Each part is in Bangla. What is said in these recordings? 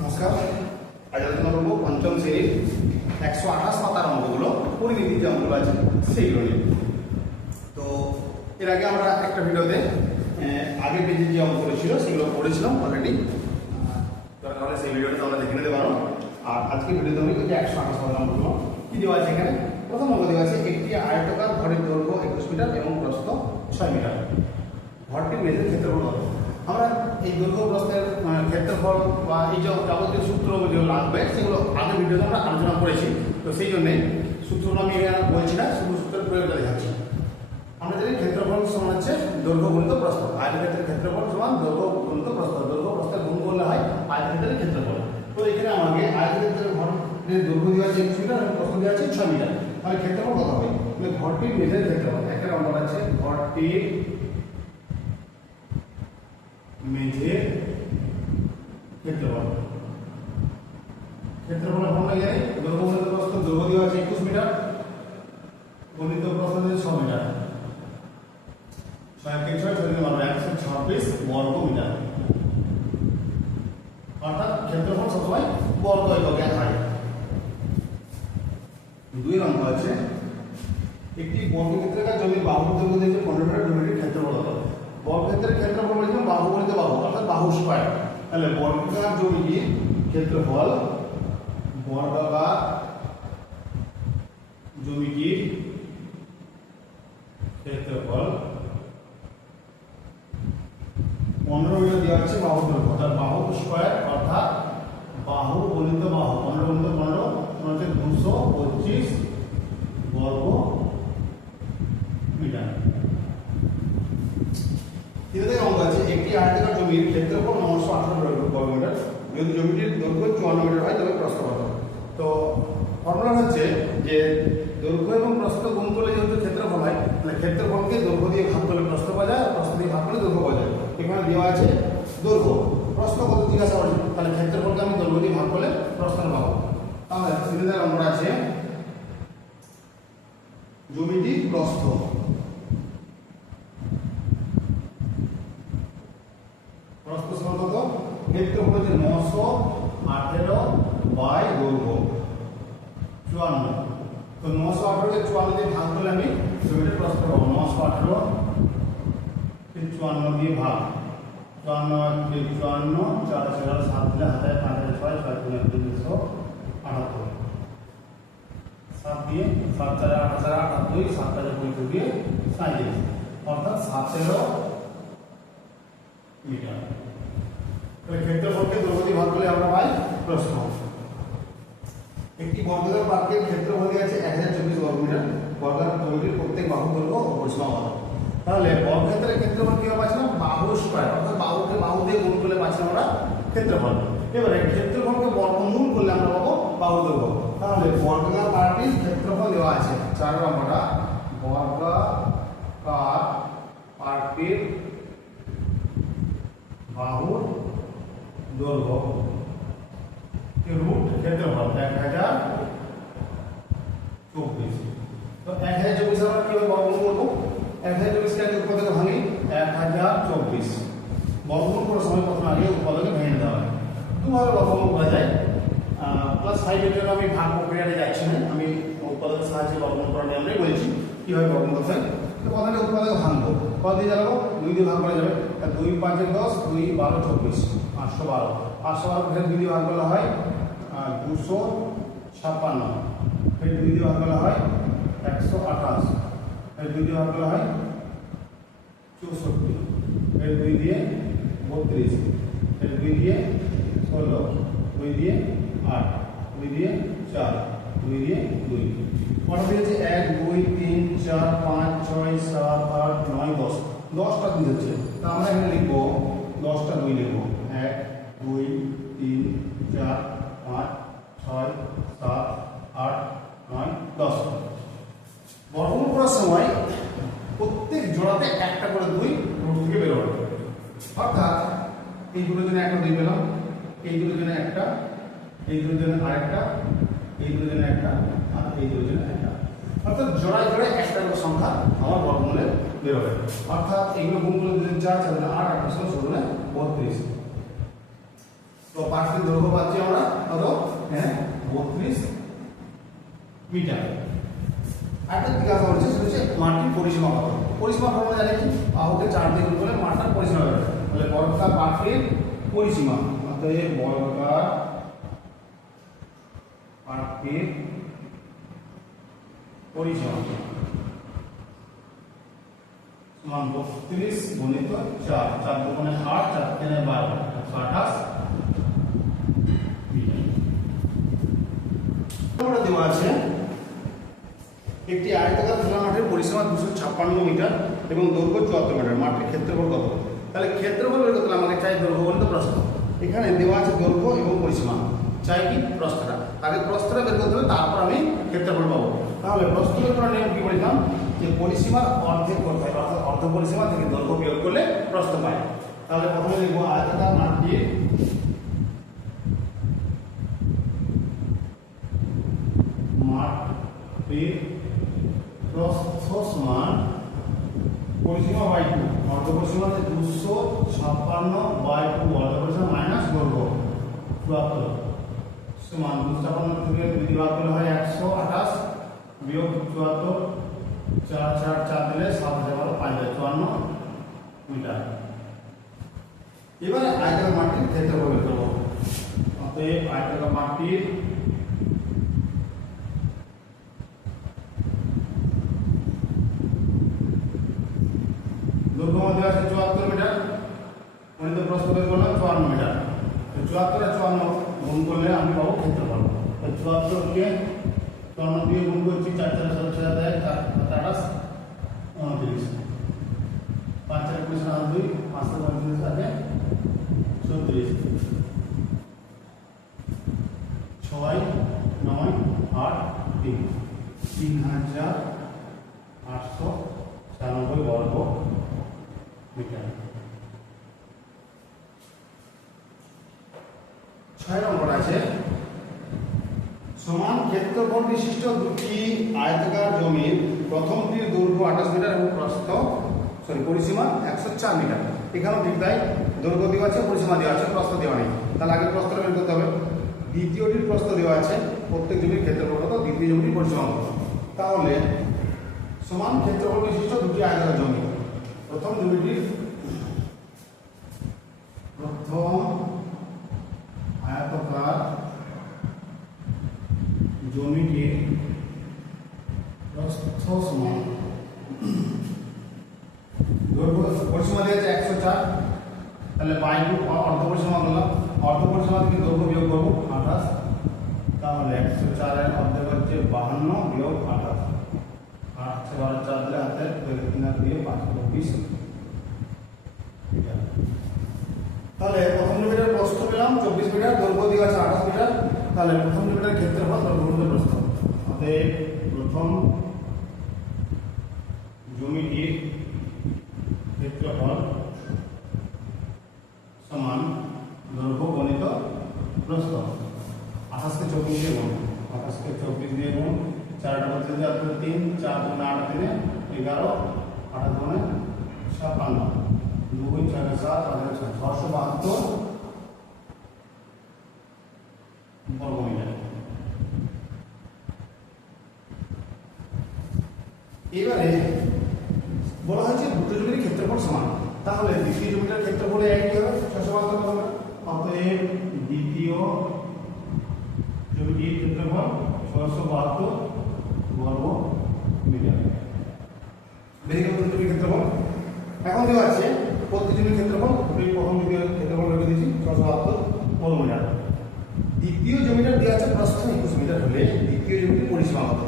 নমস্কার। আজ আলোচনা করবো পঞ্চম শ্রেণীর 128 পাতার অঙ্কগুলো, পরিমিতি যে অঙ্কগুলো আছে সেইগুলো নিয়ে। তো এর আগে আমরা একটা ভিডিওতে আগের পেজে যে অঙ্কগুলো ছিল সেগুলো পড়েছিলাম অলরেডি, তাহলে সেই ভিডিওটা তোমরা দেখে নিতে পারো। আর আজকে ভিডিওতে আমি 128 পাতার অঙ্কগুলো কি দেওয়া আছে এখানে। প্রথম অঙ্ক দেওয়া আছে একটি আয়তাকার ঘরের দৈর্ঘ্য 21 মিটার এবং প্রস্থ 6 মিটার। ঘরটির মেঝের ক্ষেত্রফল কত? আমরা এই দৈর্ঘ্য প্রস্থের ক্ষেত্রফল বা এই যে যাবতীয় সূত্র যেগুলো লাগবে সেগুলো আগের ভিডিওতে আমরা আলোচনা করেছি। তো সেই জন্যে সূত্রগুলো আমি বলছি না, শুধু সূত্রের প্রয়োগটা দেখাচ্ছি। আমরা জানি ক্ষেত্রফল সমান হচ্ছে দৈর্ঘ্য গুণিত প্রস্থ। আয়তক্ষেত্রের ক্ষেত্রফল সমান দৈর্ঘ্য গুণিত প্রস্থ। দৈর্ঘ্য প্রস্থের গুণ করলে হয় আয়তক্ষেত্রের ক্ষেত্রফল। তো এখানে আমাকে আয়তক্ষেত্রের ঘরের দৈর্ঘ্য দেওয়া আছে 21 মিটার এবং প্রস্থ দেওয়া আছে 6 মিটার। তাহলে ক্ষেত্রফল কত হবে? ঘরটির মেঝের ক্ষেত্রফল একটা নম্বর আছে, ঘরটির মেঝের ক্ষেত্রফল। ক্ষেত্রফলের ফর্মুলা জানি, দৈর্ঘ্য গুণিত প্রস্থ। দৈর্ঘ্য দেওয়া আছে 21 মিটার, গুণিত প্রস্থ আছে 6 মিটার। 6 কে 6 6 মানে 126 বর্গ মিটার। অর্থাৎ ক্ষেত্রফল সবসময় বর্গ এককে হয়। দুই নম্বর আছে একটি বর্গক্ষেত্রাকার জমির বাহুর দৈর্ঘ্য দিয়েছে 15 মিটার, জমিটির ক্ষেত্রফল কত? বর্গক্ষেত্রের ক্ষেত্রফল বলেছিলাম বাহু গুণিত বাহু, অর্থাৎ বাহু স্কয়ার। তাহলে বর্গাকার জমিটির ক্ষেত্রফল, বর্গাকার জমিটির ক্ষেত্রফল 15 মিটার দেওয়া আছে বাহু দৈর্ঘ্য, অর্থাৎ বাহু স্কয়ার অর্থাৎ বাহু গুণিত বাহু। 15 গুণিত 15 হচ্ছে 225 বর্গ মিটার। তৃতীয় অঙ্ক আছে একটি আয়তাকার জমির ক্ষেত্রফল 918 বর্গ মিটার। যদি জমিটির দৈর্ঘ্য 54 মিটার হয় তবে প্রস্থ কত? তো ফর্মুলা হচ্ছে যে দৈর্ঘ্য এবং প্রস্থ গুণ করলে যেহেতু ক্ষেত্রফল হয়, তাহলে ক্ষেত্রফলকে দৈর্ঘ্য দিয়ে ভাগ করলে প্রস্থ পাওয়া যায়, প্রস্থ দিয়ে ভাগ করলে দৈর্ঘ্য পাওয়া যায়। এখানে দেওয়া আছে দৈর্ঘ্য, প্রস্থ কত জিজ্ঞাসা করছে, তাহলে ক্ষেত্রফলকে আমি দৈর্ঘ্য দিয়ে ভাগ করলে প্রস্থ পাবো। তাহলে তৃতীয় নম্বর আছে জমিটির প্রস্থ। প্রস্থ সমান কত? ক্ষেত্রফল হচ্ছে 918 বাই দৈর্ঘ্য 54। তো 918 কে 54 দিয়ে ভাগ করলে আমি জমিটির প্রস্থ পাবো। 918 কে 54 দিয়ে ভাগ, 54 কে 54 4 4 7 দিলে হাতে 5 6 6 3 278 7 দিয়ে 7 4 8 4 8 2 7 4 2 দিয়ে 37, অর্থাৎ 17 মিটার। তাহলে ক্ষেত্রফলকে দৈর্ঘ্য দিয়ে ভাগ করলে আমরা পাই প্রস্থ। একটি বর্গাকার বাক্যের ক্ষেত্রফল আছে 1024 বর্গ মিটার। বর্গাকার জমিটির প্রত্যেক বাহু দৈর্ঘ্য ও পরিসীমা কত? তাহলে বর্গক্ষেত্রের ক্ষেত্রফল কিভাবে পাচ্ছিলাম? বাহু স্কয়ার, অর্থাৎ বাহুকে বাহু দিয়ে গুণ করলে পাচ্ছিলাম আমরা ক্ষেত্রফল। এবারে ক্ষেত্রফলকে বর্গমূল করলে আমরা পাবো বাহু দৈর্ঘ্য। তাহলে বর্গাকার পার্টির ক্ষেত্রফল দেওয়া আছে 4 নম্বরটা, বর্গাকার পার্টির বাহুর দৈর্ঘ্য রুট ক্ষেত্রফল 1024। তো 1024 আমরা কিভাবে বর্গমূল করব? 1024 কে আগে উৎপাদকে ভাঙি, 1024 বর্গমূল করার সময় প্রথমে আগে উৎপাদকে ভেঙে নিতে হবে। দুভাবে বর্গমূল করা যায়। ক্লাস 5 এর জন্য আমি ভাগ প্রক্রিয়াতে যাচ্ছি না, আমি উৎপাদকের সাহায্যে বর্গমূল করা নিয়ে আমরাই বলেছি কিভাবে বর্গমূল করতে হয়। তো প্রথমে উৎপাদকে ভাঙবো, কত দিয়ে যাবো? 2 দিয়ে ভাগ করা যাবে। 2 5 10, 2 12 24, 512। 512 ফের 2 দিয়ে ভাগ করলে হয় 256, ফের 2 দিয়ে ভাগ করলে হয় 128, ফের 2 দিয়ে ভাগ করলে হয় 64, ফের 2 দিয়ে 32, ফের 2 দিয়ে 16, 2 দিয়ে 8, 2 দিয়ে 4, 2 দিয়ে 2। কত দিয়েছে? 1 2 3 4 5 6 7 8 9 10, 10টা 2 হচ্ছে। তা আমরা এখানে লিখবো 10টা 2 লিখবো। 1 2 3 4 5 6 7 8 9 10। বর্গমূল করার সময় প্রত্যেক জোড়াতে একটা করে 2 রুট থেকে বের হবে। অর্থাৎ এই দুটোর জন্য একটা 2 পেলাম, এই দুটোর জন্য একটা, এই দুটোর জন্য আরেকটা, এই দুটোর জন্য একটা, আর এই দুটোর জন্য একটা। অর্থাৎ জোড়ায় জোড়ায় একটা করে সংখ্যা আমার বর্গমূলে বের হবে। অর্থাৎ এগুলো গুণ করলে 2 4 4 8 8 16 32। তো পাঁচটি দৈর্ঘ্য পাচ্ছি আমরা কত? হ্যাঁ 32 মিটার। আরেকটা জিজ্ঞাসা করছে সেটা হচ্ছে মাটির পরিসীমা কত? পরিসীমা কত জানি কি? বাহুকে 4 দিয়ে গুণ করলে মাঠটার পরিসীমা হবে। তাহলে বর্গাকার পাখির পরিসীমা অতএব বর্গাকার পাখির পরিসীমা সমান 32 গুণিত 4, 4 দুগুণে 8, 4 তিনে 12, 128 মিটার। দেওয়া আছে একটি আয়তাকার খোলা মাঠের পরিসীমা 256 মিটার এবং দৈর্ঘ্য 74 মিটার। মাঠের ক্ষেত্রফল কত? তাহলে ক্ষেত্রফল বের করতে আমাকে চাই দৈর্ঘ্য বলতে প্রস্থ। এখানে দেওয়া আছে দৈর্ঘ্য এবং পরিসীমা, চাই কি প্রস্থটা। আগে প্রস্থটা বের করতে হবে, তারপর আমি ক্ষেত্রফল পাবো। তাহলে প্রস্থ বের করার নিয়ম কি বলতাম? যে পরিসীমার অর্ধেক করতে হবে, অর্থাৎ অর্ধ পরিসীমা থেকে দৈর্ঘ্য বিয়োগ করলে প্রস্থ পাই। তাহলে প্রথমে লিখবো আয়তাকার মাঠটির প্রস্থ সমান পরিসীমা বাই 2, অর্ধ পরিসীমা 256 বাই 2, অর্ধ পরিসীমা মাইনাস দৈর্ঘ্য 74 সমান 256 থেকে 2 দিয়ে ভাগ করলে হয় 128 বিয়োগ 74, 4 4 4 দিলে 7,554 মিটার। এবারে আয়তাকার মাঠটির ক্ষেত্রফল বের করব। অতএব আয়তাকার মাঠটির দৈর্ঘ্য মধ্যে আছে 74 মিটার, গণিত প্রস্থ বের করলাম 54 মিটার। তো 74 আর 54 গুণ করলে আমি পাবো ক্ষেত্রফল। তো 74 কে 54 দিয়ে গুণ করছি, 4 4 6 দেয় 4 28 29, 5 4 29 2, 5 4 29 থাকে 36, 6 9 8 3, 3896 বর্গ মিটার। 6 নম্বর আছে সমান ক্ষেত্রফল বিশিষ্ট দুটি আয়তাকার জমির প্রথমটির দৈর্ঘ্য 28 মিটার এবং পরিসীমা 104 মিটার। এখানেও ঠিক তাই, দৈর্ঘ্য দেওয়া আছে, পরিসীমা দেওয়া আছে, প্রস্থ দেওয়া নেই। তাহলে আগে প্রস্থটা বের করতে হবে। দ্বিতীয়টির প্রস্থ দেওয়া আছে, প্রত্যেক জমির ক্ষেত্রফল কত, দ্বিতীয় জমির পরিসীমা কত। তাহলে সমান ক্ষেত্রফল বিশিষ্ট দুটি আয়তাকার জমি, প্রথম জমিটির প্রথম আয়তাকার জমিটির প্রস্থ সমান দৈর্ঘ্য পরিসীমা দিয়েছে 104, তাহলে বাই 2 অর্ধ পরিসীমা করলাম, অর্ধ পরিসীমা থেকে দৈর্ঘ্য বিয়োগ করবো 28, তাহলে 104 এর অর্ধেক হচ্ছে 52 বিয়োগ 28, 8 12 4 দিলে হাতে 3 দিয়ে 5 20 মিটার। তাহলে প্রথম জমিটার প্রস্থ পেলাম 24 মিটার, দৈর্ঘ্য দেওয়া আছে 28 মিটার। তাহলে প্রথম জমিটার ক্ষেত্রফল দৈর্ঘ্য প্রস্থ, অতএব প্রথম জমিটির ক্ষেত্রফল সমান দৈর্ঘ্য গণিত প্রস্থ। 28 কে 24 দিয়ে গুণ, 28 কে 24 দিয়ে গুণ, 4 টা বলতে যাচ্ছে 3, 4 গুণ 8 দিনে 11, 8 গুণে 56, 2 6 7 8 672 বর্গ মিটার। এবারে বলা হয়েছে দুটো জমির ক্ষেত্রফল সমান, তাহলে দ্বিতীয় জমিটার ক্ষেত্রফল একই হবে, 672 হবে। অতএব দ্বিতীয় জমিটির ক্ষেত্রফল 672 বর্গ মিটার। বেরিয়ে গেল জমির ক্ষেত্রফল। এখন দেওয়া আছে প্রতি জমির ক্ষেত্রফল, প্রথম দ্বিতীয় ক্ষেত্রফল রেখে দিয়েছি 672 বর্গ মিটার। দ্বিতীয় জমিটার দেওয়া আছে প্রস্থ 21 মিটার হলে দ্বিতীয় জমিটির পরিসীমা কত?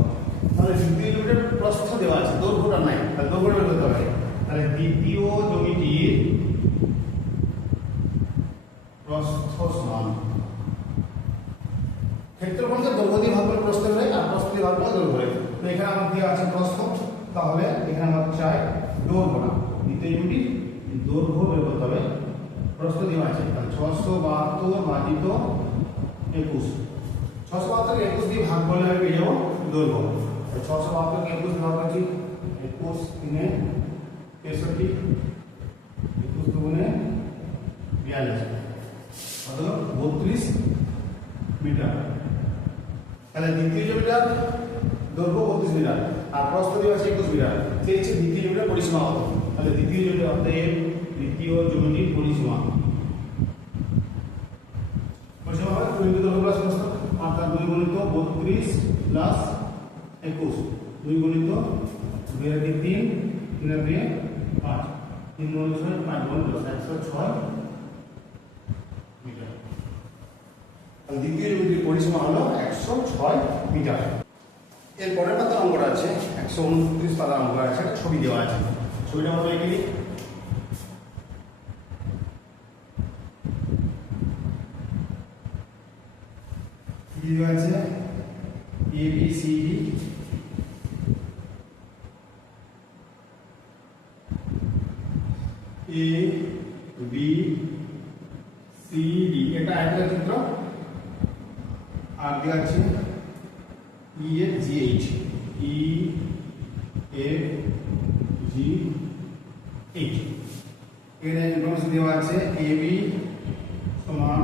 তাহলে দ্বিতীয় জমিটার প্রস্থ দেওয়া আছে, দৈর্ঘ্যটা নাই, তাহলে দৈর্ঘ্যটা বের করতে হবে। তাহলে দ্বিতীয় জমিটির প্রস্থ সমান ক্ষেত্রফলকে দৈর্ঘ্য দিয়ে ভাগ করে প্রস্থ হলে, আর প্রস্থ দিয়ে ভাগ করে দৈর্ঘ্য হলে। তো এখানে আমার দেওয়া আছে প্রস্থ, তাহলে এখানে আমার চাই দৈর্ঘ্য না, দ্বিতীয় জমিটির দৈর্ঘ্য বের করতে হবে। প্রস্থ দেওয়া আছে, তাহলে 672 ভাজিত 21, 672 কে 21 দিয়ে ভাগ করলে আমি পেয়ে যাবো দৈর্ঘ্য। 672 কে 21 ভাগ করছি, 21 3 63, 21 2 42, কত হলো 32 মিটার। তাহলে দ্বিতীয় জমিটার দৈর্ঘ্য 32 মিটার আর প্রস্থ দেওয়া আছে 21 মিটার। সেই হচ্ছে দ্বিতীয় জমিটার পরিসীমা কত। তাহলে দ্বিতীয় জমিটা অতএব দ্বিতীয় জমিটির পরিসীমা হবে 2 ইনটু দৈর্ঘ্য প্লাস প্রস্থ, অর্থাৎ 2 গুণিত 32 প্লাস 21, 2 গুণিত 2 এর 3, 3 এর 5, 3 গুণিত 6 5 গুণিত 106 মিটার। তাহলে দ্বিতীয় জমিটির পরিসীমা হলো 106 মিটার। এর পরের পাতার অঙ্কটা আছে 129 পাতার অঙ্ক আছে, একটা ছবি দেওয়া আছে। ছবিটা আমরা এঁকে নিই। কি দেওয়া আছে A B C D, A B C D এটা একটা চিত্র, আর দেওয়া আছে E F G H, E F G H. এখানে ইনফরমেশন দেওয়া আছে এ বি সমান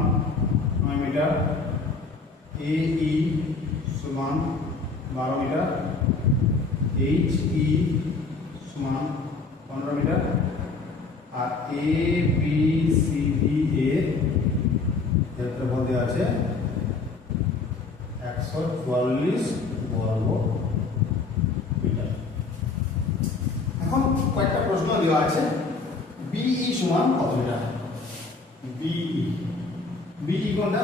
9 মিটার, এ ই সমান 12 মিটার, এইচ ই সমান 15 metre, R A B C D এর ক্ষেত্রফল দেওয়া আছে 144 বর্গ মিটার। এখন কয়েকটা প্রশ্ন দেওয়া আছে। বিই সমান কত মিটার? বিই কোনটা?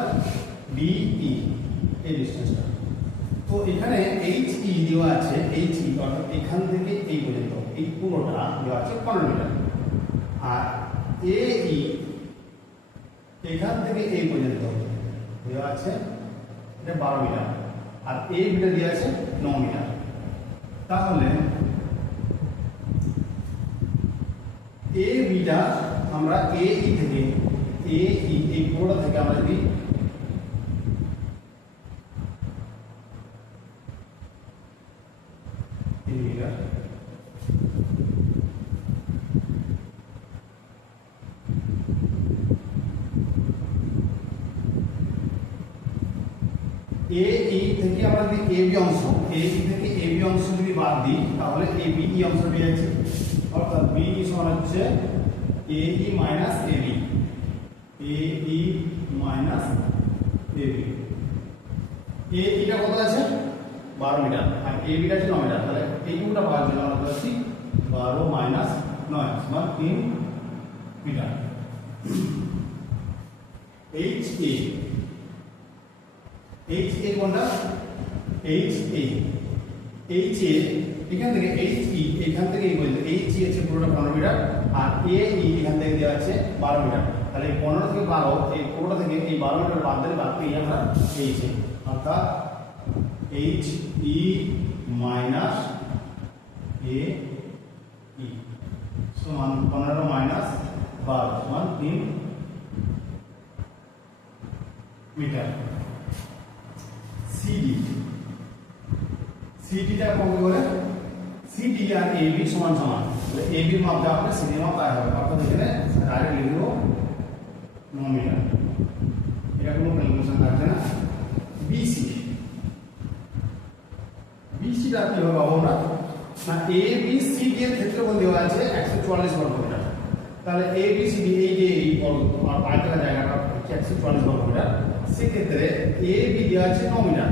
বিই এই ডিসটেন্সটা। তো এখানে এইচ ই দেওয়া আছে, এইচ ই অর্থাৎ এখান থেকে এই পর্যন্ত এই পুরোটা দেওয়া আছে 15 মিটার, আর এ ই এখান থেকে এই পর্যন্ত দেওয়া আছে এটা 12 মিটার, আর এ বিটা দেওয়া আছে 9 মিটার। তাহলে এ বিটা আমরা এ ই থেকে এই পুরোটা থেকে আমরা যদি মিটার এ ই থেকে আমরা যদি এ বি অংশ, এ ই থেকে এ বি অংশ যদি বাদ দিই তাহলে এ বি ই অংশ পেয়ে যাচ্ছে, অর্থাৎ বি ই সমান হচ্ছে এ ই minus A B, A E minus A B. এ ইটা কত আছে 12 মিটার আর এ বিটা আছে 9 মিটার। তাহলে এই দুটো পাওয়ার জন্য আমরা বলছি 12 মাইনাস 9 সমান 3 metre. H A, H A কোনটা? এইচ এ, এইচ এ এখান থেকে এইচ ই এখান থেকে এই পর্যন্ত এইচ ই আছে পুরোটা 15 মিটার, আর এ ই এখান থেকে দেওয়া আছে 12 মিটার। তাহলে এই 15 থেকে 12 এই পুরোটা থেকে এই 12 মিটার বাদ দিলে বাদ পেয়ে আমরা এইচ এ, অর্থাৎ এইচ ই মাইনাস এ ই সমান 15 মাইনাস 12 সমান 3 মিটার। সিডি, সিডিটা কত করে? সিডি আর এবি সমান সমান, তাহলে এবি এর মাপ যা হবে সিডি এর মাপ তাই হবে, অর্থাৎ এখানে ডাইরেক্ট লিখব 9 মিটার। এটা কোনো ক্যালকুলেশন লাগছে না। বিসি, বিসিটা কি হবে আমরা না এ বি সি ডি এর ক্ষেত্রফল দেওয়া আছে 144 বর্গ মিটার। তাহলে এ বি সি ডি এই যে এই আর পাঁচটা জায়গাটা হচ্ছে 144 বর্গ মিটার। সেক্ষেত্রে এ বি দেওয়া আছে 9 মিটার।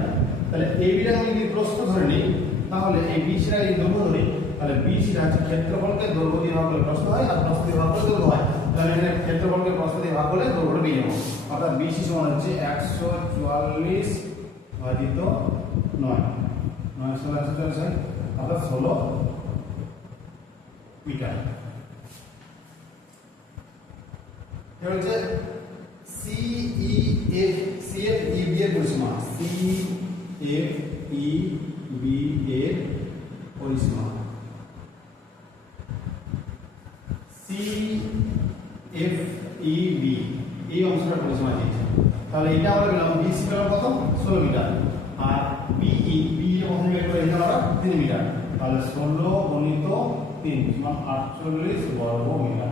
তাহলে এ বিটা আমি যদি প্রস্থ ধরে নিই তাহলে এই বিসিটা যদি দৈর্ঘ্য ধরি তাহলে বিসিটা হচ্ছে ক্ষেত্রফলকে দৈর্ঘ্য দিয়ে ভাগ করলে প্রস্থ হয়, আর প্রস্থ দিয়ে ভাগ করলে দৈর্ঘ্য হয়। তাহলে এখানে ক্ষেত্রফলকে প্রস্থ দিয়ে ভাগ করলে দৈর্ঘ্যটা পেয়ে যাবো, অর্থাৎ বিসি সমান হচ্ছে 144 ভাজিত 9, 9 × 144 অর্থাৎ 16 মিটার। এটা হচ্ছে C E F, C F E B এর পরিসীমা, সি এফ ই বি এর পরিসীমা, সি এফ ই বি এই অংশটার পরিসীমা দিয়েছে। তাহলে এটা আমরা পেলাম বিসি পেলাম কত 16 মিটার, আর বিই বি এর কত বের করে আমরা 3 মিটার। তাহলে 16 গুণিত 3 সমান 48 বর্গ মিটার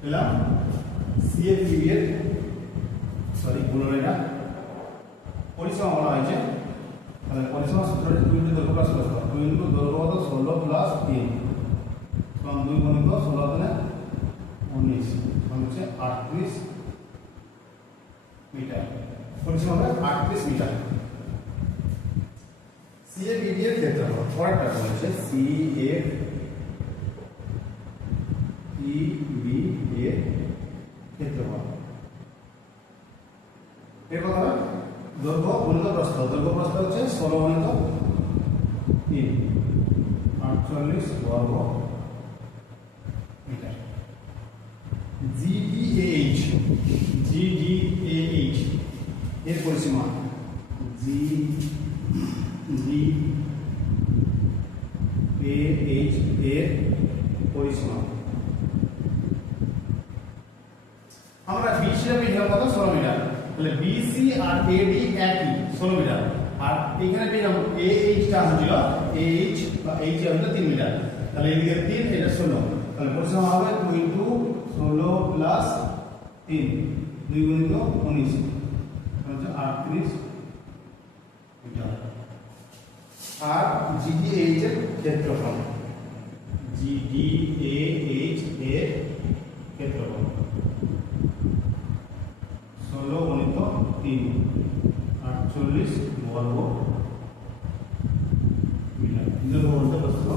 পেলাম সিএফবি এর সরি ভুল এটা পরিসীমা বলা হয়েছে। তাহলে পরিসীমা সূত্রটি 2 ইনটু দৈর্ঘ্য প্লাস প্রস্থ, 2 ইনটু দৈর্ঘ্য কত 16 প্লাস 3 সমান 2 গুণিত 16 গুণে 19 হচ্ছে 38 মিটার। পরিসীমা হবে 38 মিটার। CABD এর ক্ষেত্রফল পরেরটা বলেছে CABD এর ক্ষেত্রফল। এর কথা দৈর্ঘ্য গুণিত প্রস্থ, দৈর্ঘ্য প্রস্থ হচ্ছে 16 গুণিত 3 48 বর্গ মিটার। GDAH এর পরিসীমা GDAH এর পরিসীমা আমরা BC এর পেলাম কত 16 মিটার। তাহলে BC আর AD একই 16 মিটার। আর এখানে পেলাম AH টা হছিল AH বা H হলো 3 মিটার। তাহলে এদিকে 3 এটা 16। তাহলে পরিসীমা হবে 2 ইনটু 16 প্লাস 3 2 গুণিত 19 হচ্ছে 38 মিটার। আর GDAH এর ক্ষেত্রফল, GDAH এর ক্ষেত্রফল 16 গুণিত 3 48 বর্গ মিটার। এগুলো বলতে প্রশ্ন।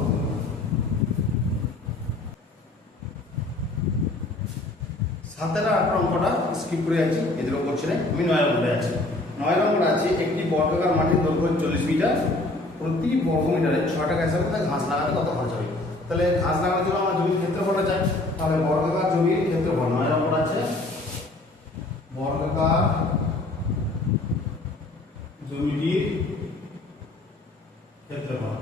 সাতের 8 অঙ্কটা স্কিপ করে যাচ্ছি, এদেরও করছে না। আমি 9 নম্বরে আছি। 9 নম্বরে আছে একটি বর্গাকার মাটির দৈর্ঘ্য 40 মিটার, প্রতি বর্গ মিটারে 6 টাকা হিসাবে ঘাস লাগাতে কত খরচ হবে। তাহলে ঘাস লাগানোর জন্য আমরা জমির ক্ষেত্রফলটা চাই। তাহলে বর্গাকার জমির ক্ষেত্রফল 9 নম্বর আছে বর্গাকার জমিটির ক্ষেত্রফল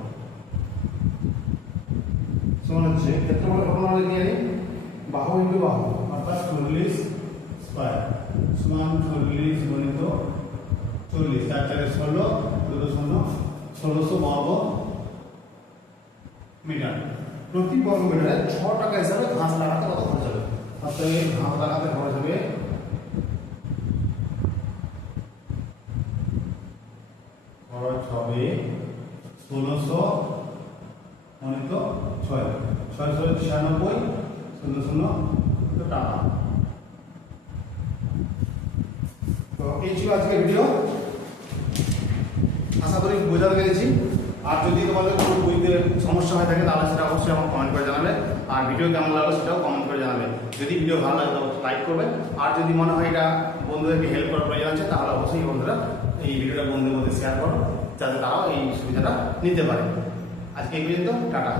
সমান হচ্ছে ক্ষেত্রফল ফর্মুলা দিয়ে নিই বাহু ইনটু বাহু অর্থাৎ 40 স্কয়ার সমান 40 গুণিত 40 4 4 16 2 16 1600 বর্গ মিটার। প্রতি বর্গ মিটারে 6 টাকা হিসাবে ঘাস লাগাতে কত খরচ হবে। অর্থাৎ এই ঘাস লাগাতে খরচ হবে খরচ হবে 1600 গুণিত 6 696 1600 টাকা। তো এই ছিল আজকের ভিডিও। আশা করি বোঝাতে পেরেছি। আর যদি তোমাদের কোনো বুঝতে সমস্যা হয়ে থাকে তাহলে সেটা অবশ্যই আমাকে কমেন্ট করে জানাবে। আর ভিডিও কেমন লাগলো সেটাও কমেন্ট করে জানাবে। যদি ভিডিও ভালো লাগে তাহলে লাইক করবে। আর যদি মনে হয় এটা বন্ধুদেরকে হেল্প করার প্রয়োজন আছে তাহলে অবশ্যই বন্ধুরা এই ভিডিওটা বন্ধুদের মধ্যে শেয়ার করো যাতে তারাও এই সুবিধাটা নিতে পারে। আজকে এই পর্যন্ত, টাটা।